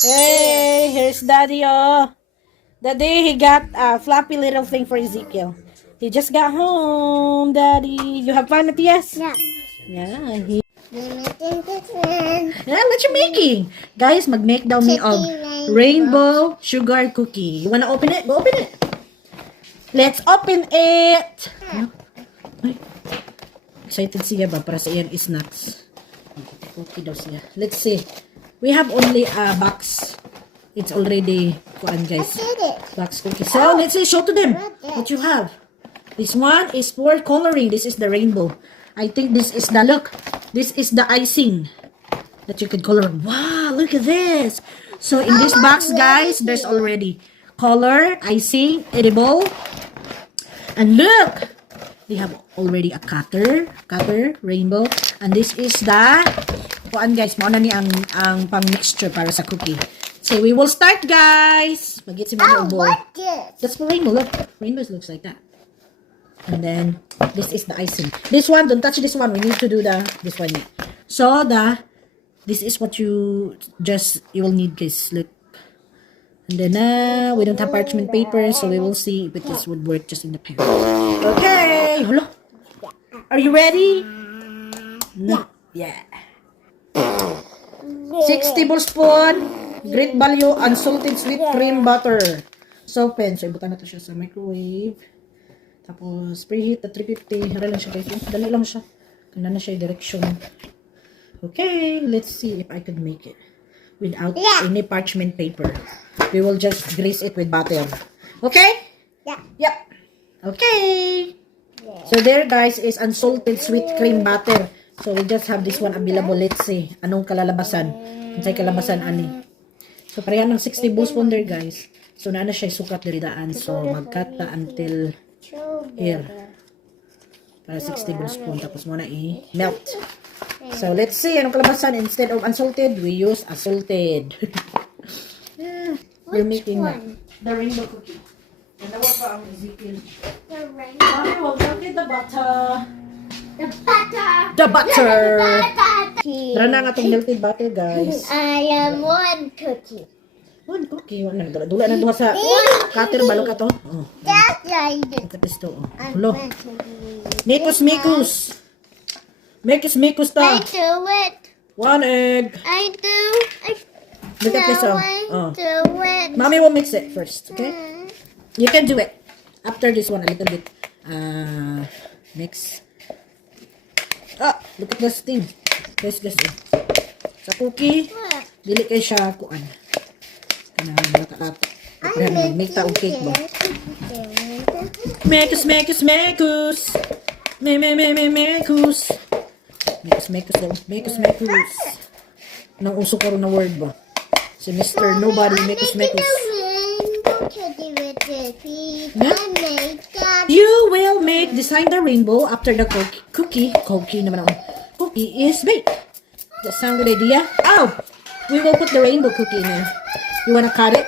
Hey, here's Daddy, oh. Daddy, he got a fluffy little thing for Ezekiel. He just got home, Daddy. You have fun, Matthias? Yeah. Yeah, he... We're making this one. Yeah, what you making? Guys, mag-make daw me of rainbow sugar cookie. You wanna open it? Go open it. Let's open it. Ay, excited siya ba para sa iyang snacks? Okay daw siya. Let's see. We have only a box. It's already kuan, guys. I did it. Box cookie. So, let's see. Show to them what you have. This one is for coloring. This is the rainbow. I think this is the, look. This is the icing that you could color. Wow, look at this. So, in this box, guys, there's already color, icing, edible. And look! They have already a cutter, rainbow. And this is the, kuan guys, mauna ni ang pang mixture para sa cookie. So we will start, guys. Magit si Mama Oh, bowl. what this? That's for rainbow. Look, rainbow looks like that. And then this is the icing. This one, don't touch this one. We need to do this one. So this is what you will need, guys. Look. And then we don't have parchment paper, so we will see if this would work just in the pan. Okay. Hello. Are you ready? No. Yeah. 6 tablespoon great value unsalted sweet cream butter. So, so ibutan na to siya sa microwave. Tapos, preheat at 350. Hara lang siya, guys. Dali lang siya. Kanda na siya yung direction. Okay, let's see if I could make it without any parchment paper. We will just grease it with butter. Okay? Yeah. Yep. Okay. So there, guys, is unsalted sweet cream butter. So we just have this one available. Let's see. Anong kalalabasan? Ansay kalabasan, ani. So pareha ng 6 tablespoon there, guys. So naana siya sukat diri daan. So magkat ta until here. Para 6 tablespoon. Tapos muna i-melt. So let's see anong kalabasan. Instead of unsalted, we use salted. Yeah, we're making the rainbow cookie. Dalawa pa ang Ezekiel. The rainbow. Mommy will melted the butter. The butter. The butter. Cookie. Tara na nga itong melted butter, guys. I am one cookie. One cookie. Dula na duha sa cutter. Balo ka to. Oh. That's right. Look at this to. Oh. Hulo. Mekus, mekus. Mekus, mekus I ta. do it. One egg. I do. Look at this. No, Oh. I Oh. do it. Mommy will mix it first, okay? You can do it. After this one, a little bit mix. Ah, look at this thing. This. Sa cookie, dili kay siya kuan. Kanang nakaat. Make ta og cake ba? Mekus. Mekus. Mekus. Nang uso karon na word ba? Si Mr. Nobody, mekus. Yeah? You will make design the rainbow after the cookie naman ako. Cookie is baked. That sound good idea? Oh! We will put the rainbow cookie in there. You wanna cut it?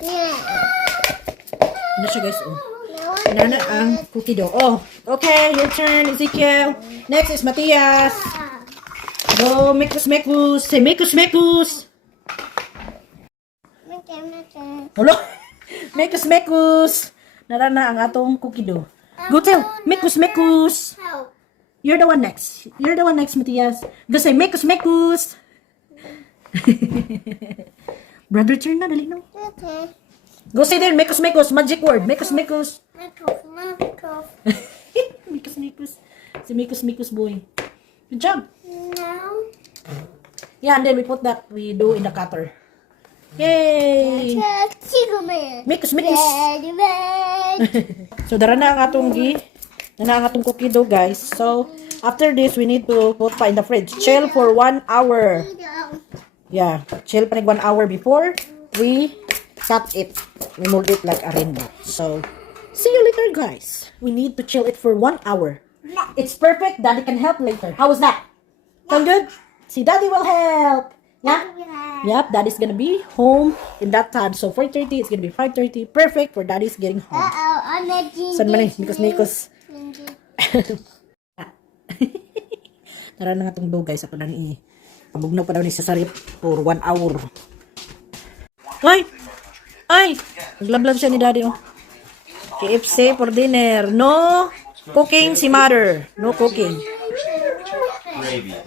Yeah. Ano siya, guys? Oh. Nana ang cookie dough. Oh, okay, your turn, Ezekiel. Next is Matthias. Go, mekus. Say mekus. Hello? Mekus. Nara na ang atong cookie dough. Go tell, mekus. You're the one next, Matthias. Go say mekus. Brother turn na, dali no. Okay. Go say there, mekus. Magic word, mekus. Michael. Mekus. Si mekus boy. Good job. No. Yeah, and then we do in the cutter. Yay! Chico man. Mekus. Ready. So, dara na ang atong cookie dough, guys. So, after this, we need to put pa in the fridge. Chill for 1 hour. Yeah, chill pa 1 hour before we cut it. We mold it like a rainbow. So, see you later, guys. We need to chill it for 1 hour. It's perfect. Daddy can help later. How was that? Sound good? See, Daddy will help. Yeah? Yep, Daddy's gonna be home in that time. So, 4:30, it's gonna be 5:30. Perfect for Daddy's getting home. I'm making Saan man eh? Mikos. Tara na nga itong dough, guys. Ako nang Kabugnaw pa daw ni sa sarip for 1 hour. Ay! Ay! Naglablab siya ni daddy, oh. KFC for dinner. No cooking si mother. No cooking.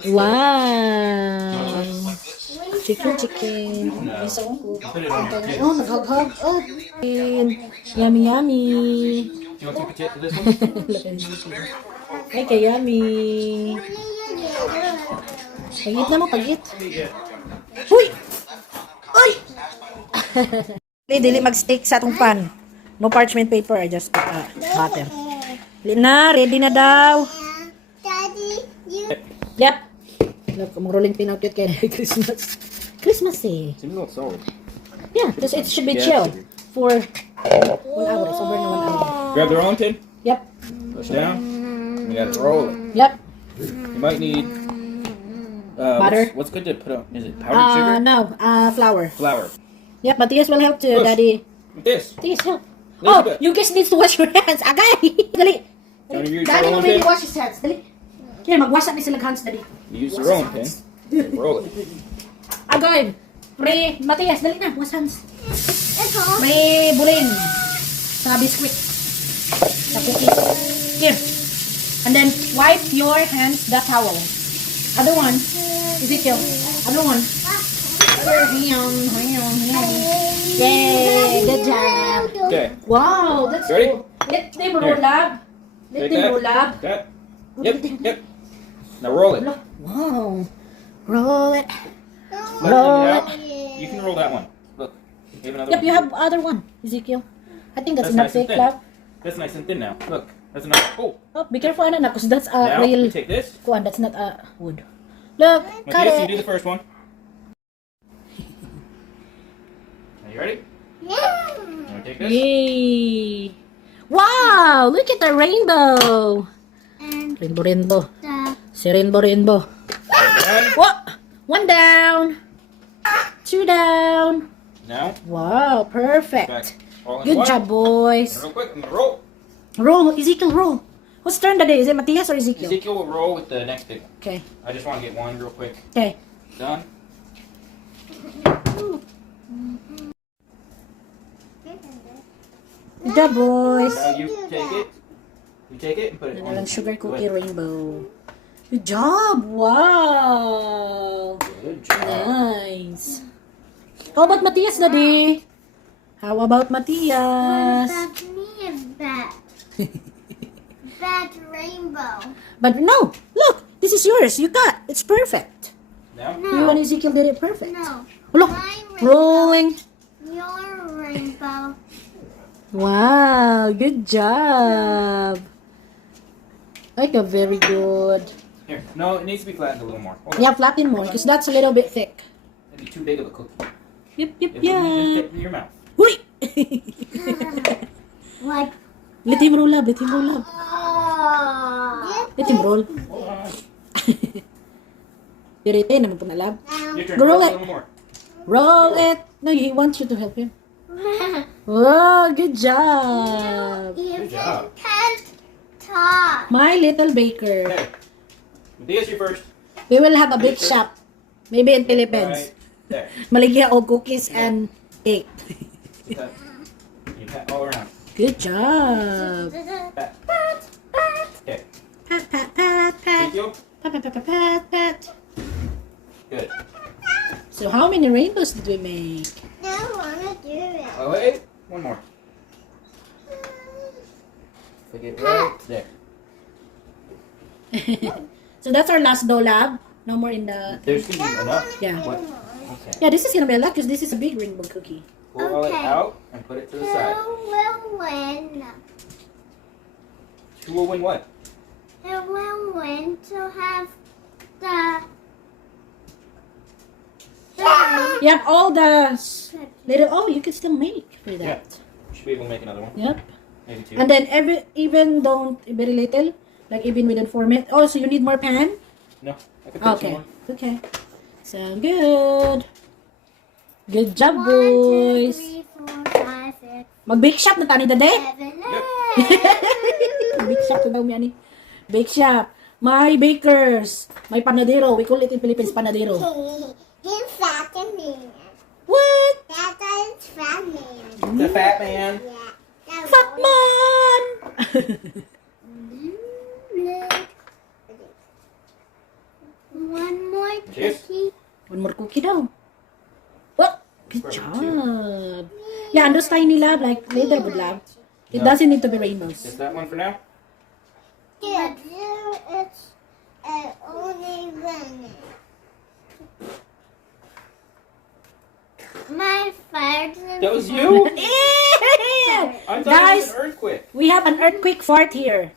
Wow! Chicken. Oh, naghag-hag. Oh, yummy, yummy. Do you want to take this one? Ay, kay yummy. Pagit na mo, pagit. Huy! Uy! Dili mag-stick sa atong pan. No parchment paper. I just put butter. Lina, ready na daw. Daddy, you. Yep. Look, mong rolling pin out yun kaya Christmas. Christmas eh. Seems a little solid. Yeah, because it should be chill for 1 hour. It's over na 1 hour. Grab the rolling pin, Yep. push down, you gotta roll it. Yep. You might need Butter. What's good to put on? Is it powdered sugar? No, flour. Flour. Yep, Matthias will help too, Push. Daddy. With this. Matthias, help. Little Oh, bit. you guys need to wash your hands. Agay! Dali. Can you use Daddy your rolling already pin? wash his hands. Dali. Kaya magwash na sila hands, Daddy. You use the rolling pin. Roll it. Agay. Pre, Matthias, dali na. Wash hands. It's all. May bulin. Sa biscuit. Sa cookies. Here. And then, wipe your hands, the towel. Other one. Ezekiel. Other one. Yay! Good job. Okay. Wow, that's Ready? cool. Let them roll up. Let Like them that? roll up. That. Yep. Yep. Now roll it. Wow. Roll it. Let Roll it out. You can roll that one. Look. You have another Yep, one. you have other one, Ezekiel. I think that's enough That's nice and fake thin. love. That's nice and thin now. Look. That's enough. Oh. Oh, be careful, Anna, because that's a Now real we take this. one. That's not a wood. Look, cut Matthias, you do it. the first one. Are you ready? Yeah. You want to take this? Yay! Wow! Look at the rainbow. And Rainbow, rainbow. the. Si rainbow, rainbow. And What? 1 down. 2 down. now, Wow, back perfect. all in Good one. job, boys. Real quick, I'm gonna roll. Roll, Ezekiel, roll. Whose turn today? Is it Matthias or Ezekiel? Ezekiel will roll with the next big one. Okay, I just want to get one real quick okay. done. Good job, boys. Now you take it. You take it and put it on. Another sugar Go cookie ahead. rainbow. Good job. Wow. Good job. Nice. How about Matthias, Daddy? How about Matthias? That's me a bat. Bat rainbow. But no, look, this is yours. You got. It's perfect. Now, You and Ezekiel did it perfect. No. Look, My rainbow. rolling. Your rainbow. Wow, good job. Like a very good. here. No, it needs to be flattened a little more. Hold on. Yeah, flatten more because that's a little bit thick. That'd be too big of a cookie. Yep, yep, It wouldn't even yeah. fit in your mouth. Hui! Like. Let him roll up, let him roll up. Let him roll. Hold on. Pirite naman po na lab. Your turn. Go roll Roll a it. little more. Roll it. No, he wants you to help him. Oh, good job. Even job. can't talk. My little baker. Okay. Matthias, you first. We will have a bake shop. Maybe in Philippines. Right there. Maligya o cookies and cake. Pat. You pat all around. Good job. Pat. Okay. Pat, pat, pat, pat. Ezekiel. Pat, pat, pat, pat, pat, pat. Good. So how many rainbows did we make? I wanna do it. Oh, wait. One more. Pick it right there. So that's our last dough lab. No more in the... There's gonna be enough. Yeah. What? Okay. Yeah, this is gonna be a lot because this is a big rainbow cookie. Pull all it Okay. out and put it to the side. Who will win? Who will win what? Who will win to have the Yep, all the little... Oh, you can still make for that. Should be able to make another one. Yep. Maybe two. And then even don't very little, like even we don't form it. Oh, so you need more pan? No. I could take some Okay. more. Okay. Sound good. Good job, 1, 2, boys. 3, 4, 5, 6, Mag-bake shop na tani dade. 7, 8. Bake shop to daw mi ani. Bake shop. My bakers. My panadero. We call it in Philippines panadero. He's fat man. What? That's why it's fat man. The fat man. Yeah. That's Fat man! One more Cheers. cookie. One more cookie daw. Oh, good job. Yeah, and those tiny love, like little good love. It doesn't need to be rainbows. Just that one for now. Yeah, it's only one. My fire. That was you? Yeah! I thought it Guys, was an earthquake. we have an earthquake fart here.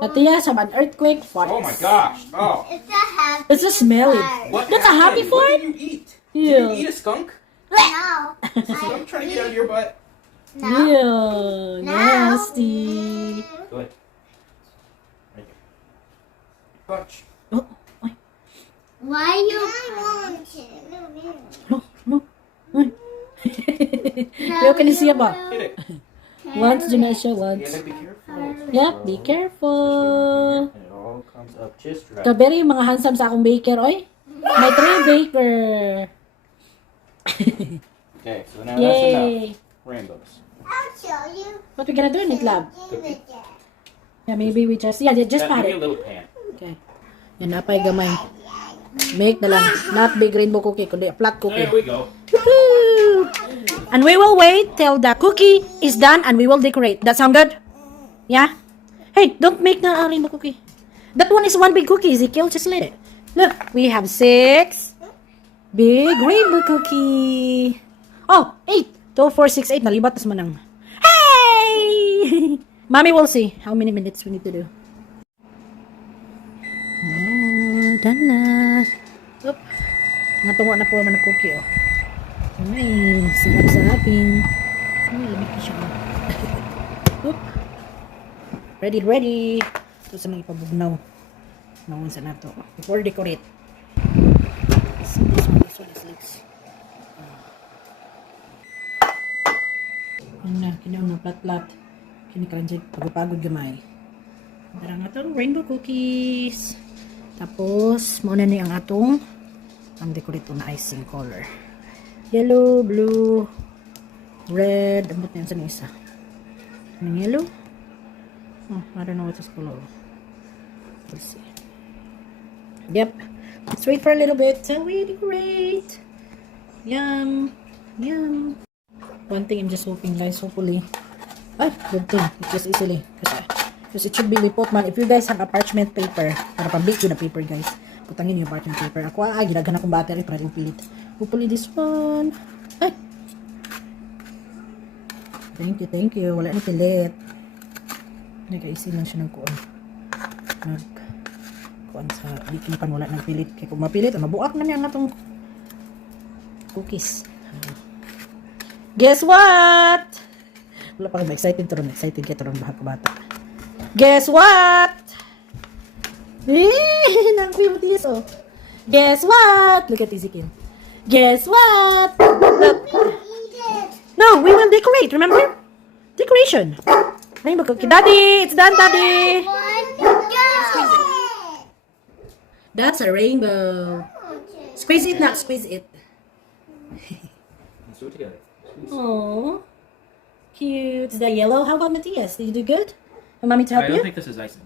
Matthias have an earthquake fart. Oh my gosh. Oh. It's a happy. It's a smelly. fart. What That's a happy happened? What fart? did you eat? Yeah. Did you eat a skunk? No. I'm trying to get out of your butt. No. Yeah, nasty. Go ahead. Right here. Punch. Oh, ay, Why you? no, no. Ay. Leo, can you see about? Hit it. Once Janesha, You once. gotta be careful. Yep, be careful. And it all comes up just right. Kaberi, mga handsome sa akong baker, oy. May 3 baker. Okay, so now that's enough. Yay. Rainbows. I'll show you. What we gonna do in it, lab? Give it there. Yeah, maybe we just, yeah, just That, pat give me a it. little pan. Okay. Yan, napay gamay. Make na lang. Not big rainbow cookie, kundi a flat cookie. There we go. Woohoo! And we will wait till the cookie is done and we will decorate. That sound good? Yeah? Hey, don't make the rainbow cookie. That one is one big cookie, Ezekiel. Just let it. Look, we have 6 big rainbow cookie. Oh, 8. 2, 4, 6, 8. Nalibat tas manang. Hey! Mommy will see how many minutes we need to do. Oh, done na. Oop. Natungo na po naman ng cookie, oh. Ay, sarap-sarapin. Ay, lamig na siya. Oop. Ready, ready. Ito sa mga ipabugnaw. Nawon sa nato. Before decorate. This one is legs. Yan na, kinaw na plat-plat. Kinikanjay, pagod-pagod gamay. Darang atong rainbow cookies. Tapos, muna ni ang atong ang decorate na icing color. Yellow, blue, red. Ang ba't na yun sa isa? Anong yellow? Oh, I don't know what this color. Let's see. Yep. Let's wait for a little bit till we decorate. Yum. Yum. One thing I'm just hoping, guys, hopefully. Ay, good thing. It's just easily. Because it should be report man. If you guys have a parchment paper, para pang-bake yun na paper, guys. Putangin yung parchment paper. Ako, ginaghan akong battery para yung pilit. Hopefully this one. Ay! Thank you. Wala na pilit. Nag-isin lang siya ng kuwan. Kuwan sa baking pan, wala nang pilit. Kaya kung mapilit, mabuak na niya nga itong cookies. Guess what? Wala pa excited to ron. Excited kaya to ron bahag bata. Guess what? Eh, nangkuy mo tiyas, oh. Guess what? Look at Ezekiel. Guess what? Look. No, we will decorate, remember? Decoration. Rainbow cookie. Daddy, it's done, Daddy. That's a rainbow. Squeeze it now, squeeze it. Let's do it together. Oh, cute. Is that yellow? How about Matthias? Did you do good? Want mommy to help I don't you? think this is icing.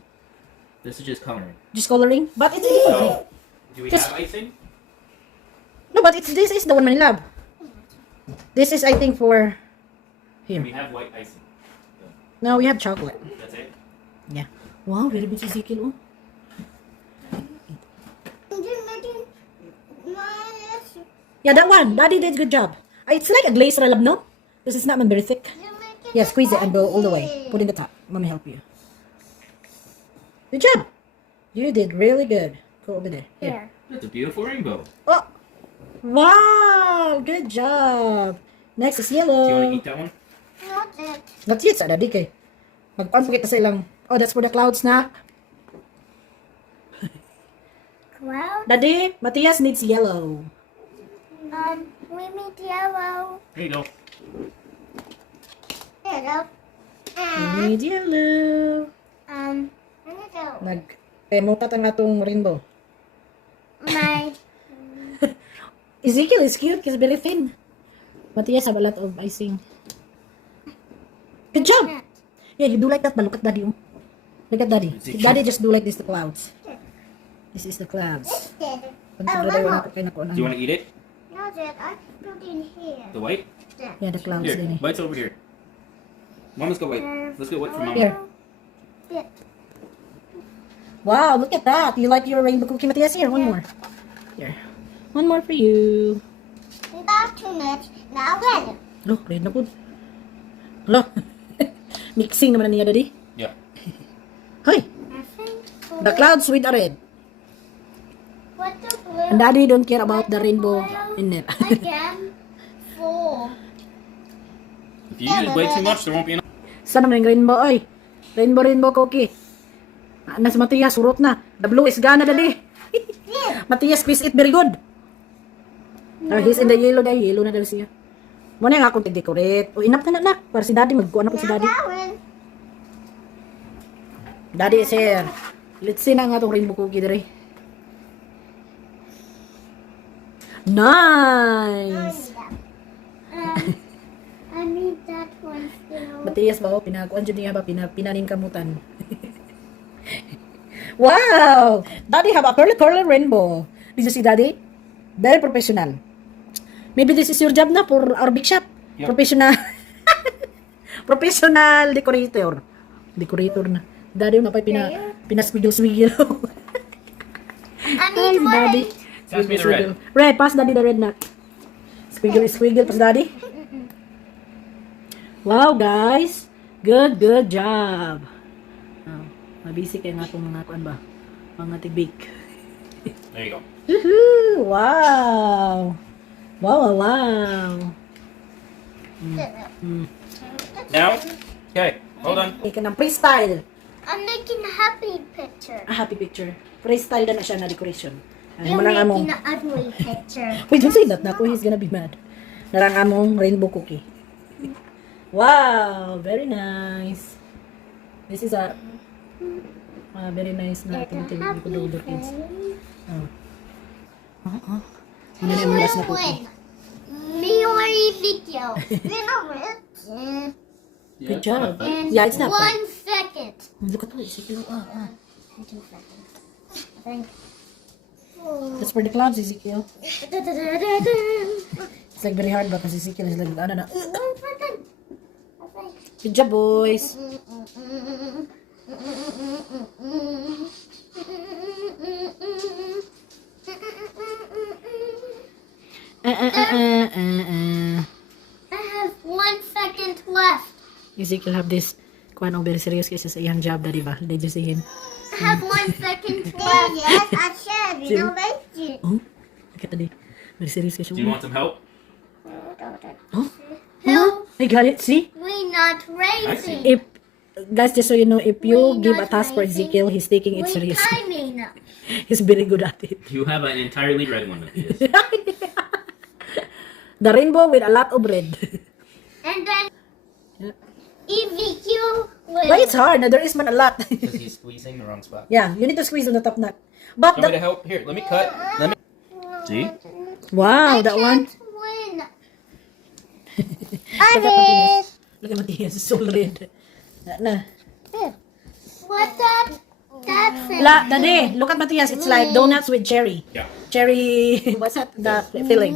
This is just coloring. Just coloring? But it's a different thing. Do we Just- have icing? No, but this is the one in lab. This is, I think, for him. We have white icing. No, we have chocolate. That's it. Yeah. Wow, very big Ezekiel. Oh. Yeah, that one. Daddy did good job. It's like a glaze lab, no? This is not very thick. Yeah, squeeze it and go all the way. Put in the top. Mommy help you. Good job. You did really good. Go over there. Here. That's a beautiful rainbow. Oh. Wow, good job. Next is Do you want to yellow. eat that one? Not yet, sa daddy kay. Mag-on pa kita sa ilang. Oh, that's for the cloud snack. Cloud? Daddy, Matthias needs yellow. We need yellow. There you go. Yellow. We need yellow. I need yellow. Kaya mutat ang atong rainbow. My Ezekiel is cute. He's very thin. Matthias have a lot of icing. Good job. Yeah, you do like that, but look at daddy. Oh. Look at daddy. Daddy just do like this to clouds. This is the clouds. did. Consider one wala more. ko kayo nakuha Do you want to eat it? No, Dad, I put it in here. The white? Yeah, the clouds Here, din eh. white's over here. Mom, let's go white. Let's go white for mom. Here. Bit. Wow, look at that. You like your rainbow cookie, Matthias? Here, one more. Here. One more for you. Not too much. Now red. Look, red na po. Hello. Mixing naman na niya, daddy. Yeah. Hoy, I think the clouds with the red. what the blue And daddy don't care about the rainbow in it. again full. If you use way too much, there won't be enough. Saan naman yung rainbow, oy? Rainbow cookie. Nas Matthias, surot na. The blue is gana, daddy. Matthias, please eat very good. He's in the yellow dahil. Yellow na daw siya. Muna yung akong decorate. O, inap na. Para si daddy, magkuha na po si daddy. That one. Daddy is here. Let's see na nga itong rainbow cookie, daddy. Nice! I need that one still. Matthias ba, pinakuan dyan niya ba, pinaning kamutan. Wow! Daddy have a curly rainbow. Did you see, daddy? Very professional. Maybe this is your job na for our big shop. Yep. Professional. Professional decorator. Decorator na. Daddy, yung napay pinaswigil-swigil. I need Daddy. white. Pass me the red. Red, pass daddy the red na. Squiggle, pass daddy. Wow, guys. Good job. Oh, mabisi kayo nga itong mga kuan ba? Mga tibik. There you go. Woohoo! Wow! Wow. Now, okay, hold on. Ika ng freestyle. I'm making a happy picture. A happy picture. Freestyle na siya na decoration. You're Marang among... making an ugly picture. Wait, don't say that. Naku, he's gonna be mad. Marang among rainbow cookie. Wow! Very nice. This is a... very nice na activity with the older kids. Oh. Ano na yung last na cookie? Me or Ezekiel. Good job. In Yeah, it's not bad. 1 second. Look at this. Ezekiel. 2 seconds. I think. That's for the clouds, Ezekiel. It's like very hard because Ezekiel is like, ano na. 1 second. I think. Good job, boys. I have 1 second left. Ezekiel have this kuan very serious kasi sa iyang job, di ba? Did you see him? I have 1 second left. Yes, I should. See? You know, it. Oh, look at tadi. Very serious kasi. Do you want some help? Oh, Help. I got it. See? We not racing. If, guys, just so you know, if you We give a not task for racing. Ezekiel, he's taking it We serious. timing. He's very good at it. You have an entirely red one. Yes. The rainbow with a lot of red. And then Yeah. Ezekiel will. But it's hard. There is man a lot. Because he's squeezing the wrong spot. Yeah, you need to squeeze on the top nut. But Want me to that, help? Here, let me cut. Let me. See? wow, I that one. can't win. Look at Matthias. Look at Matthias. It's so red. Na. What that? That's it. La, Dade, look at Matthias. It's like donuts with cherry. Yeah. Cherry, what's that? The filling.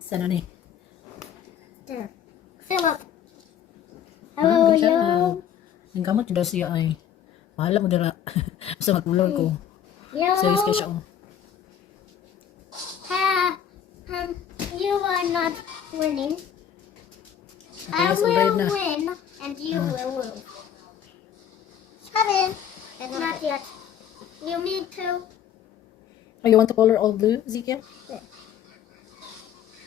Sana ni? There. Philip. Ah, Hello, good yo. job. Ang kamot daw siya ay. Mahala mo dira. Basta magkulor ko. Yo. Serious kayo siya. Oh. Ha. You are not winning. I Matthias, already will na. win, and you will lose. Come in. Not yet. You need to. Oh, you want to color all blue, Ezekiel?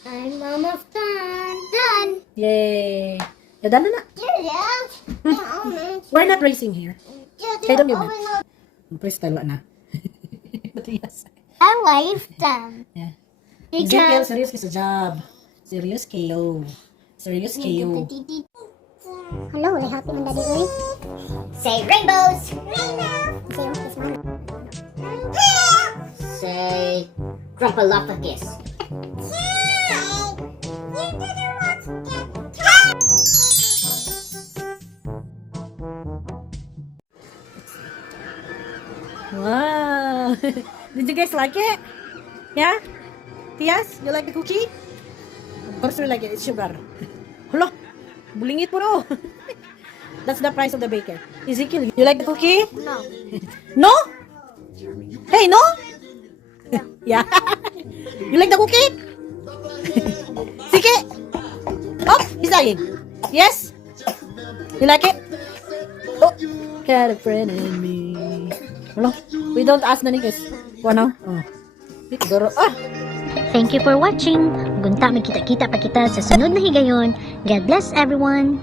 I'm almost done. Done. Yay! Yeah, done na na. We're not racing here. Kaya don't give me. Freestyle na. Matthias. I waved them. Yeah. Ezekiel, Because serious ka sa job. Serious kayo. Serious kayo. Hello, they happy man daddy oi. Say rainbows. Rainbow. Say this man. Say grumpalophagus. Wow. Did you guys like it? Yeah? Tias, you like the cookie? Of course we like it. It's sugar. Hello. Bulingit po no. That's the price of the baker. Ezekiel, you like the cookie? No. No? Hey, no? Yeah. You like the cookie? Sige. Oh, he's dying. Yes? You like it? Oh, got a friend in me. Hello? We don't ask na niggas. Ano? Oh. Siguro. Ah! Thank you for watching. Gunta, may kita-kita pa kita sa sunod na higayon. God bless everyone.